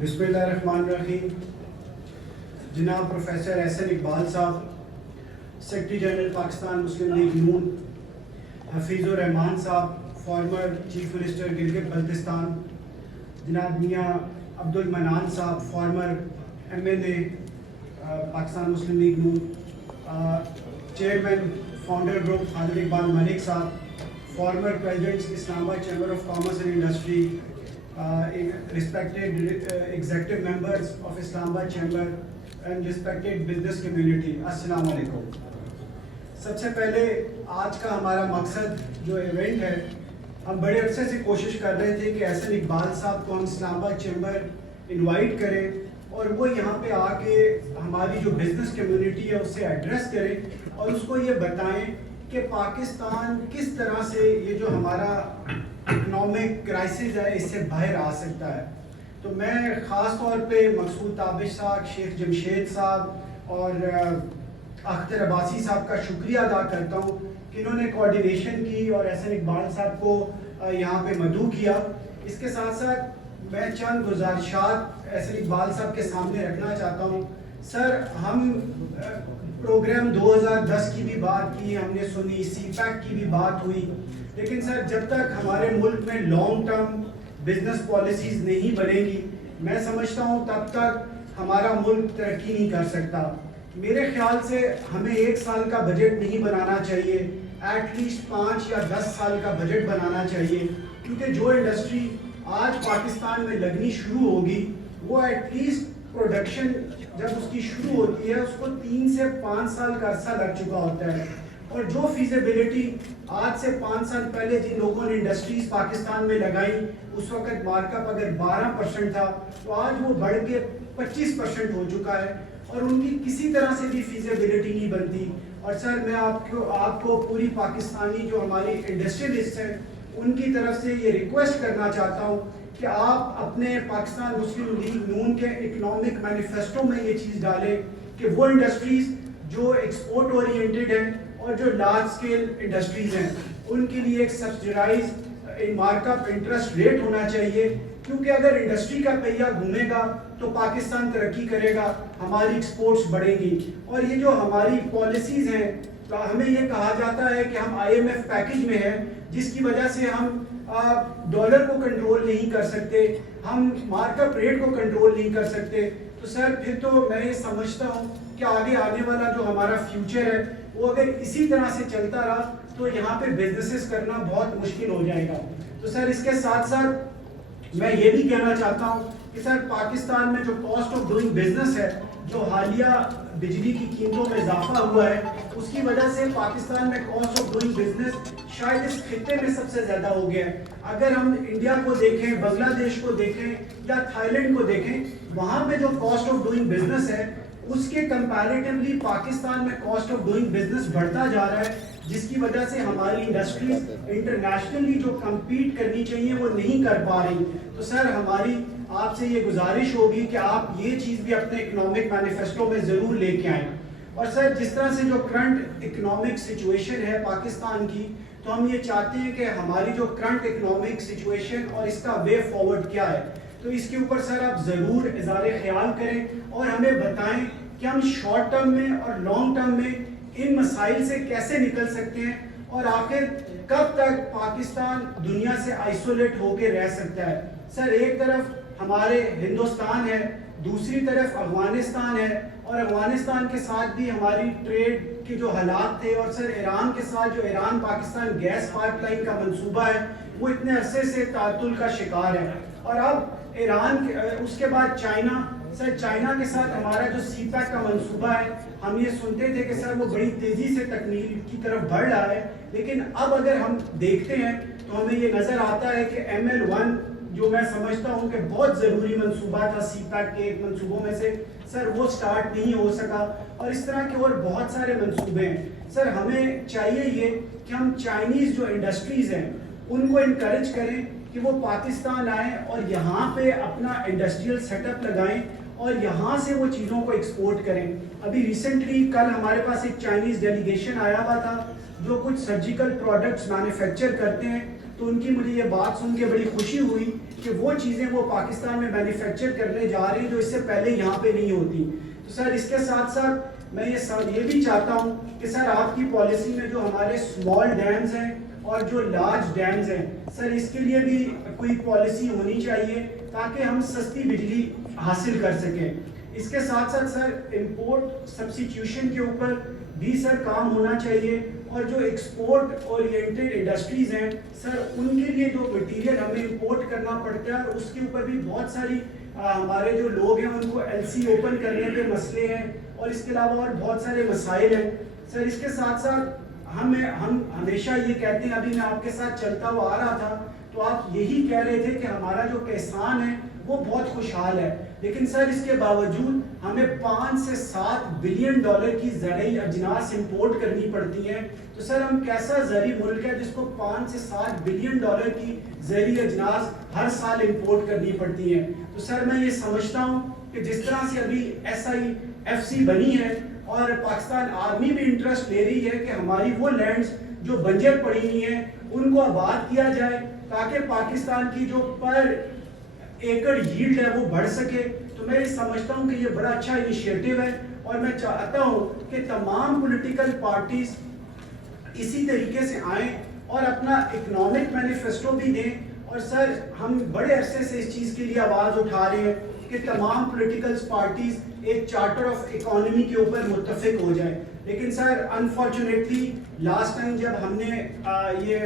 بسم اللہ الرحمن الرحیم. جناب پروفیسر احسن اقبال صاحب، سیکرٹری جنرل پاکستان مسلم لیگ نون، حفیظ الرحمان صاحب، farmer chief minister Gilgit Baltistan, جناب میاں عبد المنان صاحب، فارمر MNA پاکستان مسلم لیگ نون، چیئرمین فاؤنڈر گروپ خالد اقبال ملک صاحب، فارمر پریزیڈنٹ اسلام آباد chamber of commerce and industry, respected executive members of Islamabad Chamber and respected business community, السلام علیکم. سب سے پہلے آج کا ہمارا مقصد جو ایونٹ ہے، ہم بڑے عرصے سے کوشش کر رہے تھے کہ احسن اقبال صاحب کو ہم اسلام آباد چیمبر انوائٹ کریں اور وہ یہاں پہ آ کے ہماری جو بزنس کمیونٹی ہے اسے ایڈریس کریں اور اس کو یہ بتائیں کہ پاکستان کس طرح سے یہ جو ہمارا اکنامک کرائسس ہے اس سے باہر آ سکتا ہے. تو میں خاص طور پہ مقصود تابش صاحب، شیخ جمشید صاحب اور اختر عباسی صاحب کا شکریہ ادا کرتا ہوں کہ انہوں نے کوارڈینیشن کی اور احسن اقبال صاحب کو یہاں پہ مدعو کیا. اس کے ساتھ ساتھ میں چند گزارشات احسن اقبال صاحب کے سامنے رکھنا چاہتا ہوں. سر، ہم پروگرام 2010 کی بھی بات کی، ہم نے سنی، سی پیک کی بھی بات ہوئی، لیکن سر جب تک ہمارے ملک میں لانگ ٹرم بزنس پالیسیز نہیں بنے گی، میں سمجھتا ہوں تب تک ہمارا ملک ترقی نہیں کر سکتا. میرے خیال سے ہمیں 1 سال کا بجٹ نہیں بنانا چاہیے، ایٹ لیسٹ 5 یا 10 سال کا بجٹ بنانا چاہیے، کیونکہ جو انڈسٹری آج پاکستان میں لگنی شروع ہوگی وہ ایٹ لیسٹ پروڈکشن جب اس کی شروع ہوتی ہے اس کو 3 سے 5 سال کا عرصہ لگ چکا ہوتا ہے. اور جو فیزیبلٹی آج سے 5 سال پہلے جن لوگوں نے انڈسٹریز پاکستان میں لگائی، اس وقت مارک اپ اگر 12% تھا تو آج وہ بڑھ کے 25% ہو چکا ہے اور ان کی کسی طرح سے بھی فیزیبلٹی نہیں بنتی. اور سر میں آپ کو پوری پاکستانی جو ہماری انڈسٹریلسٹ ہیں ان کی طرف سے یہ ریکویسٹ کرنا چاہتا ہوں کہ آپ اپنے پاکستان مسلم لیگ نون کے اکنامک مینیفیسٹو میں یہ چیز ڈالیں کہ وہ انڈسٹریز جو ایکسپورٹ اورینٹڈ ہیں اور جو لارج اسکیل انڈسٹریز ہیں ان کے لیے ایک subsidise mark up interest rate ہونا چاہیے، کیونکہ اگر انڈسٹری کا پہیہ گھومے گا تو پاکستان ترقی کرے گا، ہماری ایکسپورٹس بڑھیں گی. اور یہ جو ہماری پالیسیز ہیں، ہمیں یہ کہا جاتا ہے کہ ہم IMF پیکج میں ہیں جس کی وجہ سے ہم ڈالر کو کنٹرول نہیں کر سکتے، ہم مارک اپ ریٹ کو کنٹرول نہیں کر سکتے. تو سر پھر تو میں یہ سمجھتا ہوں کہ آگے آنے والا جو ہمارا فیوچر ہے وہ اگر اسی طرح سے چلتا رہا تو یہاں پہ بزنسز کرنا بہت مشکل ہو جائے گا. تو سر اس کے ساتھ ساتھ میں یہ بھی کہنا چاہتا ہوں کہ سر پاکستان میں جو کاسٹ آف ڈوئنگ بزنس ہے، جو حالیہ بجلی کی قیمتوں میں اضافہ ہوا ہے، اس کی وجہ سے پاکستان میں کاسٹ آف ڈوئنگ بزنس شاید اس خطے میں سب سے زیادہ ہو گیا ہے. اگر ہم انڈیا کو دیکھیں، بنگلہ دیش کو دیکھیں یا تھائی لینڈ کو دیکھیں، وہاں پہ جو کاسٹ آف ڈوئنگ بزنس ہے اس کے کمپیریٹیولی پاکستان میں کاسٹ آف ڈوئنگ بزنس بڑھتا جا رہا ہے، جس کی وجہ سے ہماری انڈسٹریز انٹرنیشنلی جو کمپیٹ کرنی چاہیے وہ نہیں کر پا رہی. تو سر ہماری آپ سے یہ گزارش ہوگی کہ آپ یہ چیز بھی اپنے اکنامک مینیفیسٹو میں ضرور لے کے آئیں. اور سر جس طرح سے جو کرنٹ اکنامک سچویشن ہے پاکستان کی، تو ہم یہ چاہتے ہیں کہ ہماری جو کرنٹ اکنامک سچویشن اور اس کا وے فارورڈ کیا ہے، تو اس کے اوپر سر آپ ضرور اظہار خیال کریں اور ہمیں بتائیں کہ ہم شارٹ ٹرم میں اور لانگ ٹرم میں ان مسائل سے کیسے نکل سکتے ہیں اور آخر کب تک پاکستان دنیا سے آئسولیٹ ہو کے رہ سکتا ہے. سر ایک طرف ہمارے ہندوستان ہے، دوسری طرف افغانستان ہے، اور افغانستان کے ساتھ بھی ہماری ٹریڈ کے جو حالات تھے، اور سر ایران کے ساتھ جو Iran Pakistan gas pipeline کا منصوبہ ہے وہ اتنے عرصے سے تعطل کا شکار ہے. اور اب ایران اس کے بعد چائنا، سر چائنا کے ساتھ ہمارا جو سی پیک کا منصوبہ ہے، ہم یہ سنتے تھے کہ سر وہ بڑی تیزی سے تکمیل کی طرف بڑھ رہا ہے، لیکن اب اگر ہم دیکھتے ہیں تو ہمیں یہ نظر آتا ہے کہ ML1 جو میں سمجھتا ہوں کہ بہت ضروری منصوبہ تھا سی پیک کے ایک منصوبوں میں سے، سر وہ سٹارٹ نہیں ہو سکا. اور اس طرح کے اور بہت سارے منصوبے ہیں. سر ہمیں چاہیے یہ کہ ہم چائنیز جو انڈسٹریز ہیں ان کو انکریج کریں کہ وہ پاکستان آئیں اور یہاں پہ اپنا انڈسٹریل سیٹ اپ لگائیں اور یہاں سے وہ چیزوں کو ایکسپورٹ کریں. ابھی ریسنٹلی کل ہمارے پاس ایک چائنیز ڈیلیگیشن آیا ہوا تھا جو کچھ سرجیکل پروڈکٹس مینوفیکچر کرتے ہیں، تو ان کی مجھے یہ بات سن کے بڑی خوشی ہوئی کہ وہ چیزیں وہ پاکستان میں مینوفیکچر کرنے جا رہے ہیں جو اس سے پہلے یہاں پہ نہیں ہوتی. تو سر اس کے ساتھ ساتھ میں یہ بھی چاہتا ہوں کہ سر آپ کی پالیسی میں جو ہمارے اسمال ڈیمز ہیں اور جو لارج ڈیمز ہیں سر اس کے لیے بھی کوئی پالیسی ہونی چاہیے تاکہ ہم سستی بجلی حاصل کر سکیں. اس کے ساتھ ساتھ سر امپورٹ سبسٹیوشن کے اوپر بھی سر کام ہونا چاہیے, اور جو ایکسپورٹ اورینٹیڈ انڈسٹریز ہیں سر ان کے لیے جو مٹیریل ہمیں امپورٹ کرنا پڑتا ہے اس کے اوپر بھی بہت ساری ہمارے جو لوگ ہیں ان کو ایل سی اوپن کرنے کے مسئلے ہیں, اور اس کے علاوہ اور بہت سارے مسائل ہیں. سر اس کے ساتھ ساتھ ہم ہمیشہ یہ کہتے ہیں, ابھی میں آپ کے ساتھ چلتا ہوا آ رہا تھا تو آپ یہی کہہ رہے تھے کہ ہمارا جو کسان ہے وہ بہت خوشحال ہے, لیکن سر اس کے باوجود ہمیں 5 سے 7 بلین ڈالر کی زرعی اجناس امپورٹ کرنی پڑتی ہیں. تو سر ہم کیسا زرعی ملک ہے جس کو 5 سے 7 بلین ڈالر کی زرعی اجناس ہر سال امپورٹ کرنی پڑتی ہیں. تو سر میں یہ سمجھتا ہوں کہ جس طرح سے ابھی SIFC بنی ہے اور پاکستان آرمی بھی انٹرسٹ لے رہی ہے کہ ہماری وہ لینڈز جو بنجر پڑی ہوئی ہیں ان کو آباد کیا جائے تاکہ پاکستان کی جو پر ایکڑ ییلڈ ہے وہ بڑھ سکے. تو میں یہ سمجھتا ہوں کہ یہ بڑا اچھا انیشیٹو ہے, اور میں چاہتا ہوں کہ تمام پولیٹیکل پارٹیز اسی طریقے سے آئیں اور اپنا اکنامک مینیفیسٹو بھی دیں. اور سر ہم بڑے عرصے سے اس چیز کے لیے آواز اٹھا رہے ہیں کہ تمام پولیٹیکل پارٹیز ایک چارٹر آف اکانومی کے اوپر متفق ہو جائیں, لیکن سر انفارچونیٹلی لاسٹ ٹائم جب ہم نے یہ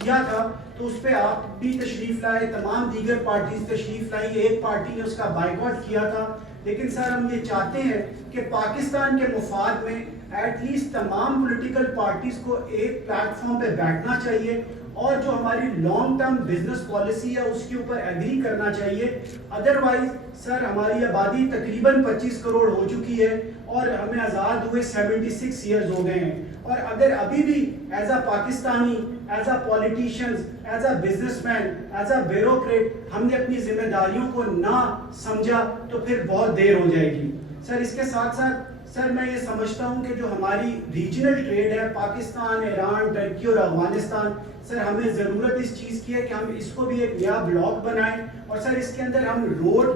کیا تھا تو اس پہ آپ بھی تشریف لائے, تمام دیگر پارٹیز تشریف لائی, ایک پارٹی نے اس کا بائیکاٹ کیا تھا. لیکن سر ہم یہ چاہتے ہیں کہ پاکستان کے مفاد میں ایٹ لیسٹ تمام پولیٹیکل پارٹیز کو ایک پلیٹ فارم پہ بیٹھنا چاہیے اور جو ہماری لانگ ٹرم بزنس پالیسی ہے اس کے اوپر ایگری کرنا چاہیے. ادروائز سر ہماری آبادی تقریباً 25 کروڑ ہو چکی ہے اور ہمیں آزاد ہوئے 76 ایئرز ہو گئے ہیں, اور اگر ابھی بھی as a Pakistani, as a politicians, as a business man, as a bureaucrat ہم نے اپنی ذمہ داریوں کو نہ سمجھا تو پھر بہت دیر ہو جائے گی. سر اس کے ساتھ ساتھ سر میں یہ سمجھتا ہوں کہ جو ہماری ریجنل ٹریڈ ہے پاکستان, ایران, ٹرکی اور افغانستان, سر ہمیں ضرورت اس چیز کی ہے کہ ہم اس کو بھی ایک نیا بلاک بنائیں, اور سر اس کے اندر ہم روڈ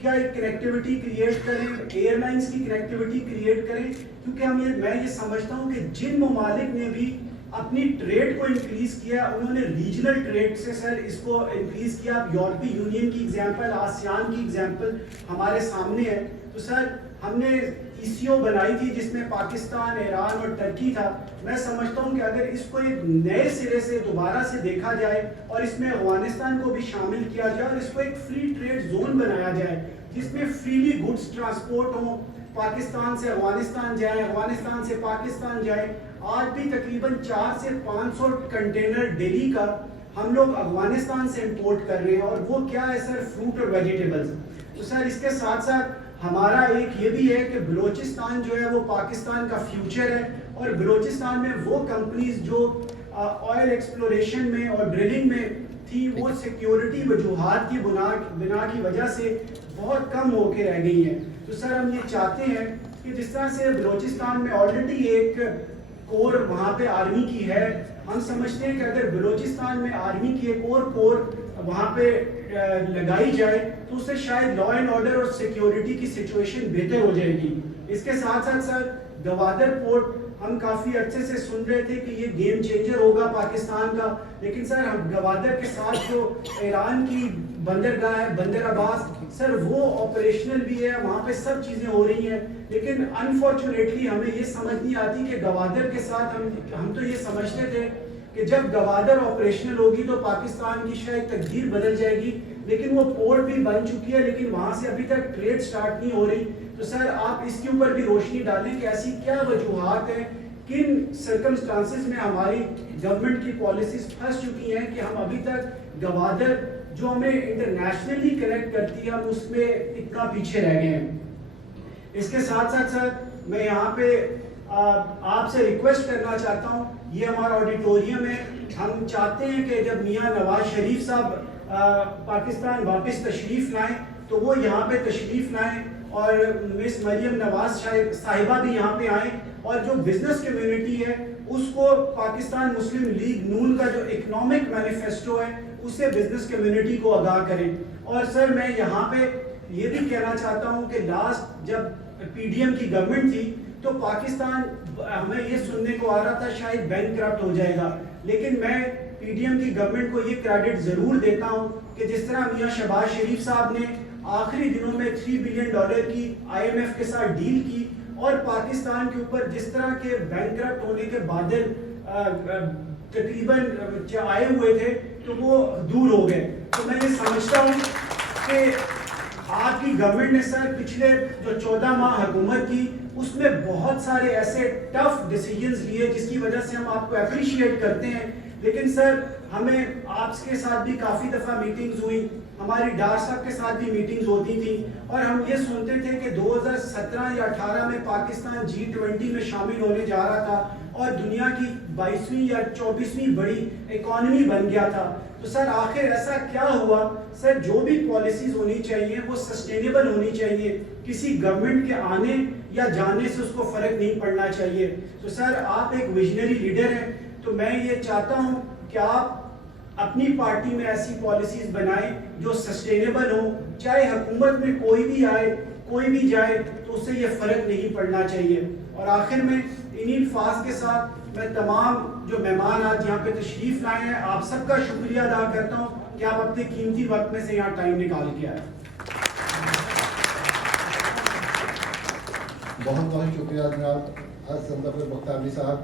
کیا ایک کنیکٹیوٹی کریٹ کریں, ایئر لائنس کی کنیکٹیوٹی کریٹ کریں, کیونکہ میں یہ سمجھتا ہوں کہ جن ممالک نے بھی اپنی ٹریڈ کو انکریز کیا انہوں نے ریجنل ٹریڈ سے سر اس کو انکریز کیا. یورپی یونین کی ایگزامپل, آسیان کی ایگزامپل ہمارے سامنے ہے. تو سر ہم نے ECO بنائی تھی جس میں پاکستان, ایران اور ٹرکی تھا. میں سمجھتا ہوں کہ اگر اس کو ایک نئے سرے سے دوبارہ سے دیکھا جائے اور اس میں افغانستان کو بھی شامل کیا جائے اور اس کو ایک فری ٹریڈ زون بنایا جائے جس میں فریلی گڈس ٹرانسپورٹ ہوں, پاکستان سے افغانستان جائیں, افغانستان سے پاکستان جائیں. آج بھی تقریباً 400 سے 500 کنٹینر ڈیلی کا ہم لوگ افغانستان سے امپورٹ کر رہے ہیں, اور وہ کیا ہے سر, فروٹ اور ویجیٹیبلز. تو سر اس کے ساتھ ساتھ ہمارا ایک یہ بھی ہے کہ بلوچستان جو ہے وہ پاکستان کا فیوچر ہے, اور بلوچستان میں وہ کمپنیز جو آئل ایکسپلوریشن میں اور ڈرلنگ میں تھی وہ سیکیورٹی وجوہات کی بنا کی وجہ سے بہت کم ہو کے رہ گئی ہیں. تو سر ہم یہ چاہتے ہیں کہ جس طرح سے بلوچستان میں آلریڈی ایک کور وہاں پہ آرمی کی ہے, ہم سمجھتے ہیں کہ اگر بلوچستان میں آرمی کی ایک اور کور وہاں پہ لگائی جائے تو اس سے شاید لا اینڈ آرڈر اور سیکیورٹی کی سچویشن بہتر ہو جائے گی. اس کے ساتھ ساتھ سر گوادر پورٹ ہم کافی عرصے سے سن رہے تھے کہ یہ گیم چینجر ہوگا پاکستان کا, لیکن سر ہم گوادر کے ساتھ جو ایران کی بندرگاہ ہے بندر عباس, سر وہ آپریشنل بھی ہے, وہاں پہ سب چیزیں ہو رہی ہیں, لیکن انفارچونیٹلی ہمیں یہ سمجھ نہیں آتی کہ گوادر کے ساتھ ہم تو یہ سمجھتے تھے کہ جب گوادر آپریشنل ہوگی تو پاکستان کی شاید تقدیر بدل جائے گی, لیکن وہ پورٹ بھی بن چکی ہے لیکن وہاں سے ابھی تک ٹریڈ سٹارٹ نہیں ہو رہی. تو سر آپ اس کے اوپر بھی روشنی ڈالیں کہ ایسی کیا وجوہات ہیں, کن سرکمسٹانسز میں ہماری گورنمنٹ کی پالیسیز پھنس چکی ہیں کہ ہم ابھی تک گوادر جو ہمیں انٹرنیشنلی کنیکٹ کرتی ہے ہم اس میں اتنا پیچھے رہ گئے ہیں. اس کے ساتھ ساتھ سر میں یہاں پہ آپ سے ریکویسٹ کرنا چاہتا ہوں, یہ ہمارا آڈیٹوریم ہے, ہم چاہتے ہیں کہ جب میاں نواز شریف صاحب پاکستان واپس تشریف لائیں تو وہ یہاں پہ تشریف لائیں اور مس مریم نواز صاحبہ بھی یہاں پہ آئیں, اور جو بزنس کمیونٹی ہے اس کو پاکستان مسلم لیگ نون کا جو اکنامک مینیفیسٹو ہے اسے بزنس کمیونٹی کو آگاہ کریں. اور سر میں یہاں پہ یہ بھی کہنا چاہتا ہوں کہ لاسٹ جب پی ڈی ایم کی گورنمنٹ تھی تو پاکستان ہمیں یہ سننے کو آ رہا تھا شاید بینک کرپٹ ہو جائے گا, لیکن میں پی ڈی ایم کی گورنمنٹ کو یہ کریڈٹ ضرور دیتا ہوں کہ جس طرح میاں شہباز شریف صاحب نے آخری دنوں میں $3 بلین کی آئی ایم ایف کے ساتھ ڈیل کی اور پاکستان کے اوپر جس طرح کے بینک کرپٹ ہونے کے بادل تقریباً آئے ہوئے تھے تو وہ دور ہو گئے. تو میں یہ سمجھتا ہوں کہ آپ کی گورنمنٹ نے سر پچھلے جو 14 ماہ حکومت کی اس میں بہت سارے ایسے ٹف ڈیسیجنز لیے جس کی وجہ سے ہم آپ کو اپریشیٹ کرتے ہیں. لیکن سر ہمیں آپ کے ساتھ بھی کافی دفعہ میٹنگز ہوئی, ہماری ڈار صاحب کے ساتھ بھی میٹنگز ہوتی تھیں اور ہم یہ سنتے تھے کہ 2017 یا 18 میں پاکستان G20 میں شامل ہونے جا رہا تھا اور دنیا کی 22ویں یا 24ویں بڑی اکانومی بن گیا تھا. تو سر آخر ایسا کیا ہوا؟ سر جو بھی پالیسیز ہونی چاہیے وہ سسٹینیبل ہونی چاہیے, کسی گورنمنٹ کے آنے یا جانے سے اس کو فرق نہیں پڑنا چاہیے. تو سر آپ ایک ویژنری لیڈر ہیں, تو میں یہ چاہتا ہوں کہ آپ اپنی پارٹی میں ایسی پالیسیز بنائیں جو سسٹینیبل ہوں, چاہے حکومت میں کوئی بھی آئے کوئی بھی جائے تو اس سے یہ فرق نہیں پڑنا چاہیے. اور آخر میں انہی الفاظ کے ساتھ میں تمام جو مہمان آج یہاں پہ تشریف لائے ہیں آپ سب کا شکریہ ادا کرتا ہوں کہ آپ اپنے قیمتی وقت میں سے یہاں ٹائم نکال کے آئے. بہت بہت شکریہ جناب حسن ظفر بختیاری صاحب.